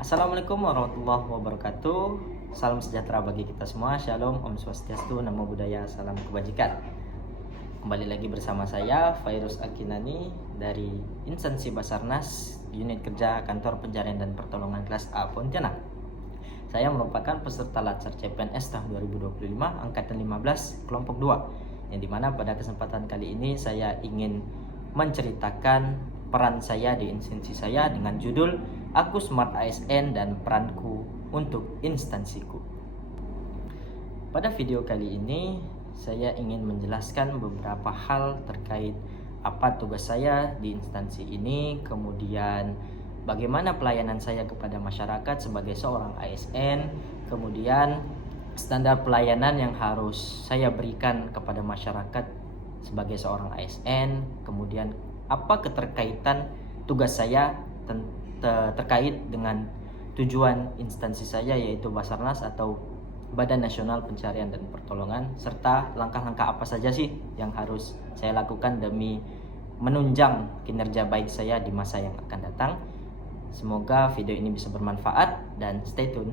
Assalamualaikum warahmatullahi wabarakatuh. Salam sejahtera bagi kita semua. Shalom, Om Swastiastu, Namo Buddhaya, salam kebajikan. Kembali lagi bersama saya Fairuz Akinani dari Instansi Basarnas, Unit Kerja Kantor Pencarian dan Pertolongan Kelas A Pontianak. Saya merupakan peserta Latsar CPNS tahun 2025 angkatan 15 kelompok 2, yang dimana pada kesempatan kali ini saya ingin menceritakan peran saya di instansi saya dengan judul Aku Smart ASN dan Peranku untuk Instansiku. Pada video kali ini saya ingin menjelaskan beberapa hal terkait apa tugas saya di instansi ini, kemudian bagaimana pelayanan saya kepada masyarakat sebagai seorang ASN, kemudian standar pelayanan yang harus saya berikan kepada masyarakat sebagai seorang ASN, kemudian apa keterkaitan tugas saya terkait dengan tujuan instansi saya, yaitu Basarnas atau Badan Nasional Pencarian dan Pertolongan, serta langkah-langkah apa saja sih yang harus saya lakukan demi menunjang kinerja baik saya di masa yang akan datang. Semoga video ini bisa bermanfaat dan stay tune.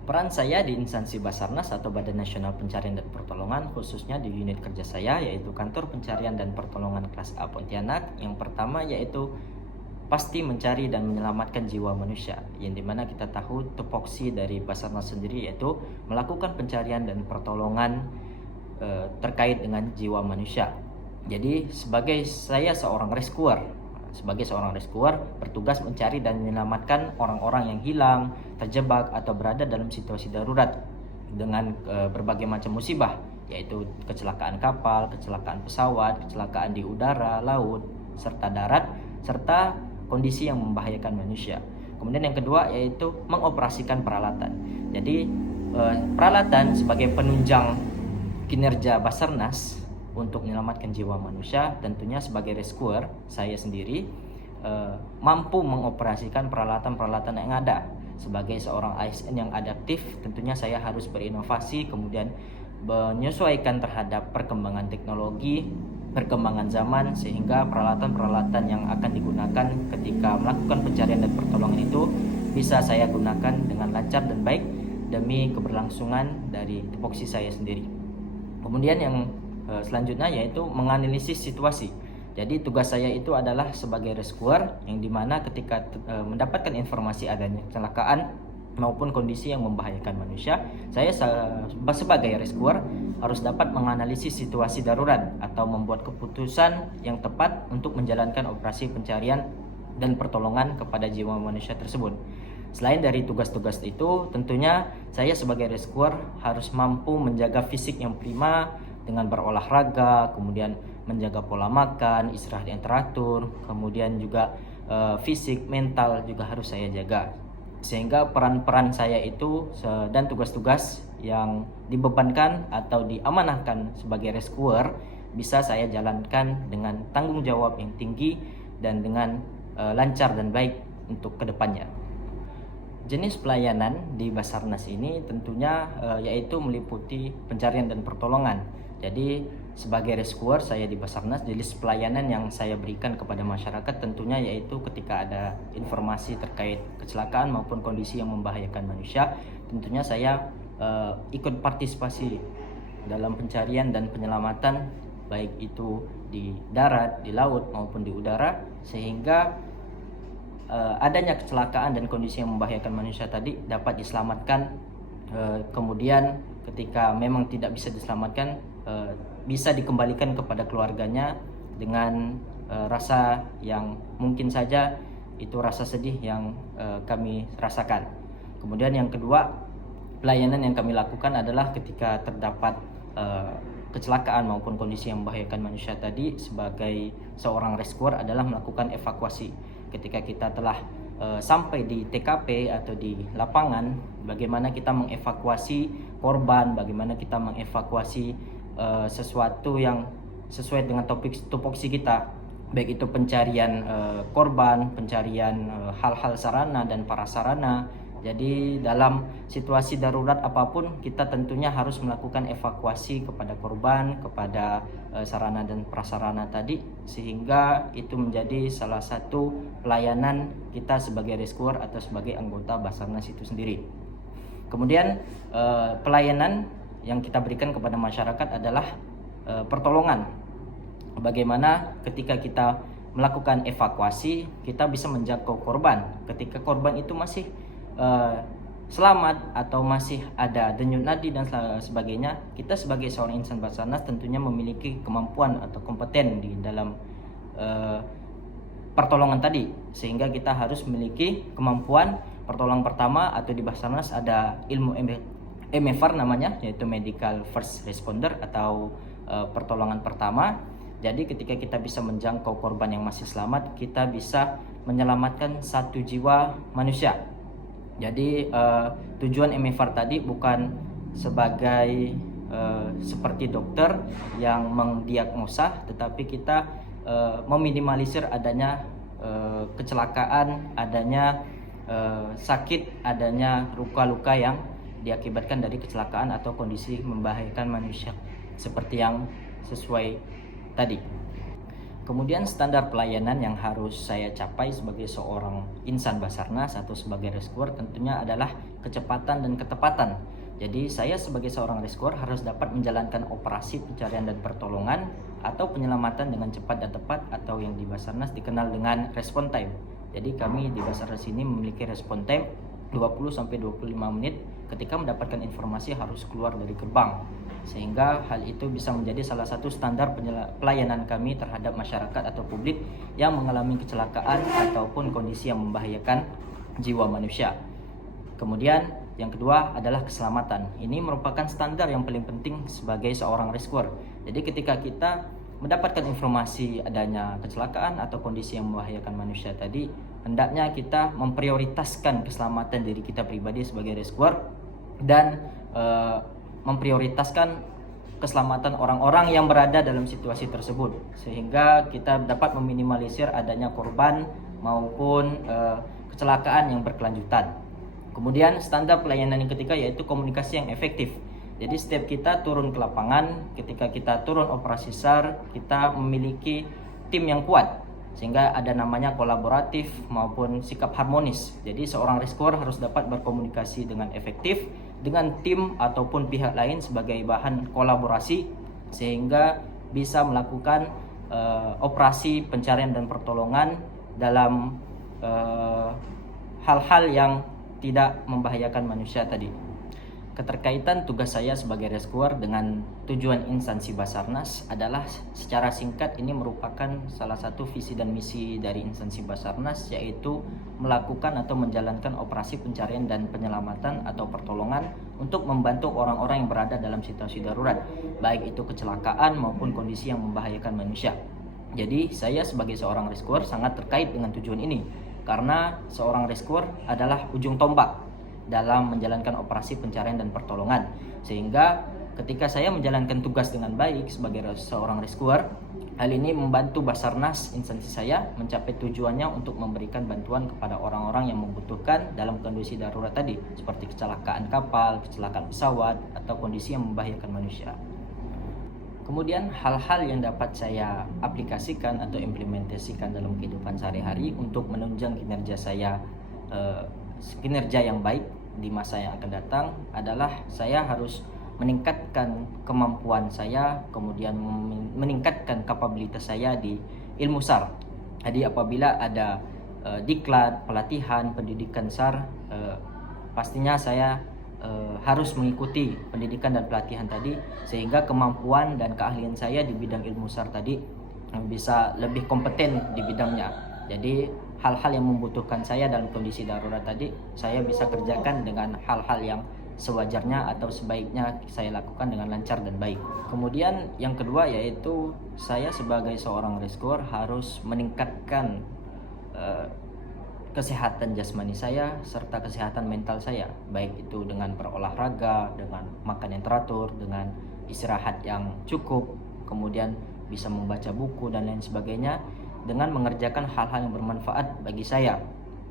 Peran saya di instansi Basarnas atau Badan Nasional Pencarian dan Pertolongan, khususnya di unit kerja saya, yaitu Kantor Pencarian dan Pertolongan Kelas A Pontianak. Yang pertama yaitu pasti mencari dan menyelamatkan jiwa manusia, yang dimana kita tahu tupoksi dari Basarnas sendiri yaitu melakukan pencarian dan pertolongan terkait dengan jiwa manusia. Jadi saya seorang rescuer bertugas mencari dan menyelamatkan orang-orang yang hilang, terjebak atau berada dalam situasi darurat dengan berbagai macam musibah, yaitu kecelakaan kapal, kecelakaan pesawat, kecelakaan di udara, laut, serta darat, serta kondisi yang membahayakan manusia. Kemudian yang kedua yaitu mengoperasikan peralatan. Jadi peralatan sebagai penunjang kinerja Basarnas untuk menyelamatkan jiwa manusia, tentunya sebagai rescuer saya sendiri mampu mengoperasikan peralatan-peralatan yang ada. Sebagai seorang ASN yang adaptif, tentunya saya harus berinovasi, kemudian menyesuaikan terhadap perkembangan teknologi, perkembangan zaman, sehingga peralatan-peralatan yang akan digunakan ketika melakukan pencarian dan pertolongan itu bisa saya gunakan dengan lancar dan baik demi keberlangsungan dari tupoksi saya sendiri. Kemudian yang selanjutnya yaitu menganalisis situasi. Jadi tugas saya itu adalah sebagai rescuer, yang dimana ketika mendapatkan informasi adanya kecelakaan maupun kondisi yang membahayakan manusia, saya sebagai rescuer harus dapat menganalisis situasi darurat atau membuat keputusan yang tepat untuk menjalankan operasi pencarian dan pertolongan kepada jiwa manusia tersebut. Selain dari tugas-tugas itu, tentunya saya sebagai rescuer harus mampu menjaga fisik yang prima dengan berolahraga, kemudian menjaga pola makan, istirahat yang teratur, kemudian juga fisik, mental juga harus saya jaga. Sehingga peran-peran saya itu dan tugas-tugas yang dibebankan atau diamanahkan sebagai rescuer bisa saya jalankan dengan tanggung jawab yang tinggi dan dengan lancar dan baik untuk kedepannya. Jenis pelayanan di Basarnas ini tentunya yaitu meliputi pencarian dan pertolongan. Jadi sebagai rescuer saya di Basarnas, jenis pelayanan yang saya berikan kepada masyarakat tentunya yaitu ketika ada informasi terkait kecelakaan maupun kondisi yang membahayakan manusia, tentunya saya ikut partisipasi dalam pencarian dan penyelamatan, baik itu di darat, di laut maupun di udara, sehingga adanya kecelakaan dan kondisi yang membahayakan manusia tadi dapat diselamatkan. Kemudian ketika memang tidak bisa diselamatkan, bisa dikembalikan kepada keluarganya dengan rasa yang mungkin saja itu rasa sedih yang kami rasakan. Kemudian yang kedua, pelayanan yang kami lakukan adalah ketika terdapat kecelakaan maupun kondisi yang membahayakan manusia tadi, sebagai seorang rescuer adalah melakukan evakuasi. Ketika kita telah sampai di TKP atau di lapangan, bagaimana kita mengevakuasi korban, bagaimana kita mengevakuasi sesuatu yang sesuai dengan tupoksi kita, baik itu pencarian korban, pencarian hal-hal sarana dan prasarana, Jadi dalam situasi darurat apapun kita tentunya harus melakukan evakuasi kepada korban, kepada sarana dan prasarana tadi, sehingga itu menjadi salah satu pelayanan kita sebagai rescuer atau sebagai anggota Basarnas itu sendiri. Kemudian pelayanan yang kita berikan kepada masyarakat adalah pertolongan. Bagaimana ketika kita melakukan evakuasi, kita bisa menjangkau korban. Ketika korban itu masih selamat atau masih ada denyut nadi dan sebagainya, kita sebagai seorang insan Basarnas tentunya memiliki kemampuan atau kompeten di dalam pertolongan tadi, sehingga kita harus memiliki kemampuan pertolongan pertama, atau di Basarnas ada ilmu MFR namanya, yaitu Medical First Responder atau pertolongan pertama. Jadi ketika kita bisa menjangkau korban yang masih selamat, kita bisa menyelamatkan satu jiwa manusia. Jadi tujuan MFR tadi bukan sebagai seperti dokter yang mendiagnosa, tetapi kita meminimalisir adanya kecelakaan, adanya sakit, adanya luka-luka yang diakibatkan dari kecelakaan atau kondisi membahayakan manusia seperti yang sesuai tadi. Kemudian standar pelayanan yang harus saya capai sebagai seorang insan Basarnas atau sebagai rescuer tentunya adalah kecepatan dan ketepatan. Jadi saya sebagai seorang rescuer harus dapat menjalankan operasi pencarian dan pertolongan atau penyelamatan dengan cepat dan tepat, atau yang di Basarnas dikenal dengan respon time. Jadi kami di Basarnas ini memiliki respon time 20-25 menit ketika mendapatkan informasi harus keluar dari gerbang, sehingga hal itu bisa menjadi salah satu standar pelayanan kami terhadap masyarakat atau publik yang mengalami kecelakaan ataupun kondisi yang membahayakan jiwa manusia. Kemudian yang kedua adalah keselamatan. Ini merupakan standar yang paling penting sebagai seorang rescuer. Jadi ketika kita mendapatkan informasi adanya kecelakaan atau kondisi yang membahayakan manusia tadi, hendaknya kita memprioritaskan keselamatan diri kita pribadi sebagai rescuer dan memprioritaskan keselamatan orang-orang yang berada dalam situasi tersebut, sehingga kita dapat meminimalisir adanya korban maupun kecelakaan yang berkelanjutan. Kemudian standar pelayanan yang ketiga yaitu komunikasi yang efektif. Jadi setiap kita turun ke lapangan, ketika kita turun operasi SAR, kita memiliki tim yang kuat, sehingga ada namanya kolaboratif maupun sikap harmonis. Jadi seorang rescuer harus dapat berkomunikasi dengan efektif dengan tim ataupun pihak lain sebagai bahan kolaborasi, sehingga bisa melakukan operasi pencarian dan pertolongan dalam hal-hal yang tidak membahayakan manusia tadi. Keterkaitan tugas saya sebagai rescuer dengan tujuan instansi Basarnas adalah secara singkat ini merupakan salah satu visi dan misi dari instansi Basarnas, yaitu melakukan atau menjalankan operasi pencarian dan penyelamatan atau pertolongan untuk membantu orang-orang yang berada dalam situasi darurat, baik itu kecelakaan maupun kondisi yang membahayakan manusia. Jadi saya sebagai seorang rescuer sangat terkait dengan tujuan ini, karena seorang rescuer adalah ujung tombak dalam menjalankan operasi pencarian dan pertolongan, sehingga ketika saya menjalankan tugas dengan baik sebagai seorang rescuer, hal ini membantu Basarnas instansi saya mencapai tujuannya untuk memberikan bantuan kepada orang-orang yang membutuhkan dalam kondisi darurat tadi, seperti kecelakaan kapal, kecelakaan pesawat, atau kondisi yang membahayakan manusia. Kemudian hal-hal yang dapat saya aplikasikan atau implementasikan dalam kehidupan sehari-hari untuk menunjang kinerja saya, kinerja yang baik di masa yang akan datang adalah saya harus meningkatkan kemampuan saya, kemudian meningkatkan kapabilitas saya di ilmu SAR. Jadi apabila ada diklat, pelatihan, pendidikan SAR, pastinya saya harus mengikuti pendidikan dan pelatihan tadi, sehingga kemampuan dan keahlian saya di bidang ilmu SAR tadi bisa lebih kompeten di bidangnya. Jadi hal-hal yang membutuhkan saya dalam kondisi darurat tadi, saya bisa kerjakan dengan hal-hal yang sewajarnya atau sebaiknya saya lakukan dengan lancar dan baik. Kemudian yang kedua yaitu saya sebagai seorang rescuer harus meningkatkan kesehatan jasmani saya serta kesehatan mental saya, baik itu dengan berolahraga, dengan makan yang teratur, dengan istirahat yang cukup, kemudian bisa membaca buku dan lain sebagainya, dengan mengerjakan hal-hal yang bermanfaat bagi saya.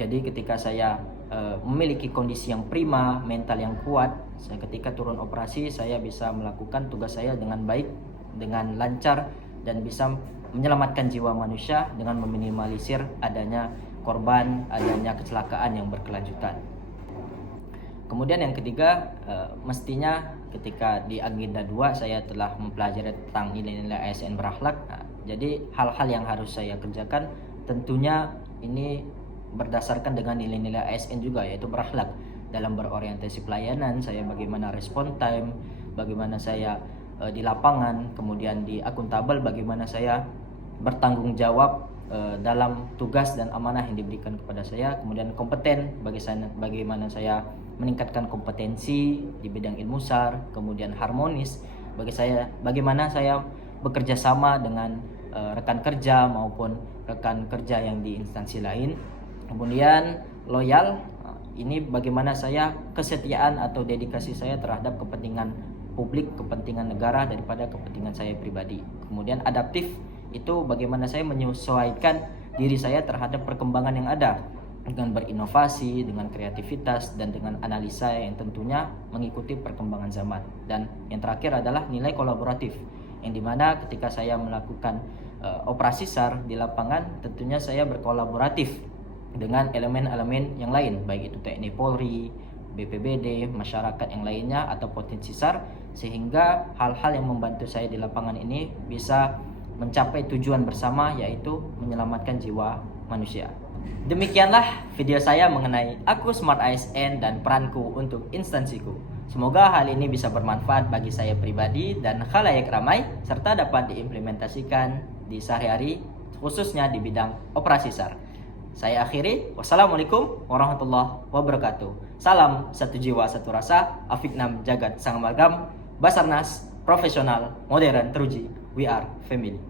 Jadi ketika saya memiliki kondisi yang prima, mental yang kuat. Ketika turun operasi saya bisa melakukan tugas saya dengan baik, dengan lancar, dan bisa menyelamatkan jiwa manusia dengan meminimalisir adanya korban, adanya kecelakaan yang berkelanjutan. Kemudian yang ketiga, mestinya ketika di agenda 2 saya telah mempelajari tentang nilai-nilai ASN berakhlak. Jadi hal-hal yang harus saya kerjakan tentunya ini berdasarkan dengan nilai-nilai ASN juga, yaitu berakhlak. Dalam berorientasi pelayanan, saya bagaimana respon time, bagaimana saya di lapangan, kemudian di akuntabel, bagaimana saya bertanggung jawab dalam tugas dan amanah yang diberikan kepada saya. Kemudian kompeten, bagaimana saya meningkatkan kompetensi di bidang ilmu SAR. Kemudian harmonis, bagaimana saya bekerja sama dengan rekan kerja maupun rekan kerja yang di instansi lain. Kemudian loyal, ini bagaimana saya kesetiaan atau dedikasi saya terhadap kepentingan publik, kepentingan negara daripada kepentingan saya pribadi. Kemudian adaptif, itu bagaimana saya menyesuaikan diri saya terhadap perkembangan yang ada dengan berinovasi, dengan kreativitas, dan dengan analisa yang tentunya mengikuti perkembangan zaman. Dan yang terakhir adalah nilai kolaboratif, yang dimana ketika saya melakukan operasi SAR di lapangan, tentunya saya berkolaboratif dengan elemen-elemen yang lain, baik itu TNI Polri, BPBD, masyarakat yang lainnya, atau potensi SAR, sehingga hal-hal yang membantu saya di lapangan ini bisa mencapai tujuan bersama, yaitu menyelamatkan jiwa manusia. Demikianlah video saya mengenai aku Smart ASN dan peranku untuk instansiku. Semoga hal ini bisa bermanfaat bagi saya pribadi dan khalayak ramai, serta dapat diimplementasikan di sehari-hari, khususnya di bidang operasi SAR. Saya akhiri, wassalamualaikum warahmatullahi wabarakatuh. Salam satu jiwa satu rasa, Afiknam Jagat Sangamargam, Basarnas, profesional, modern, teruji. We are family.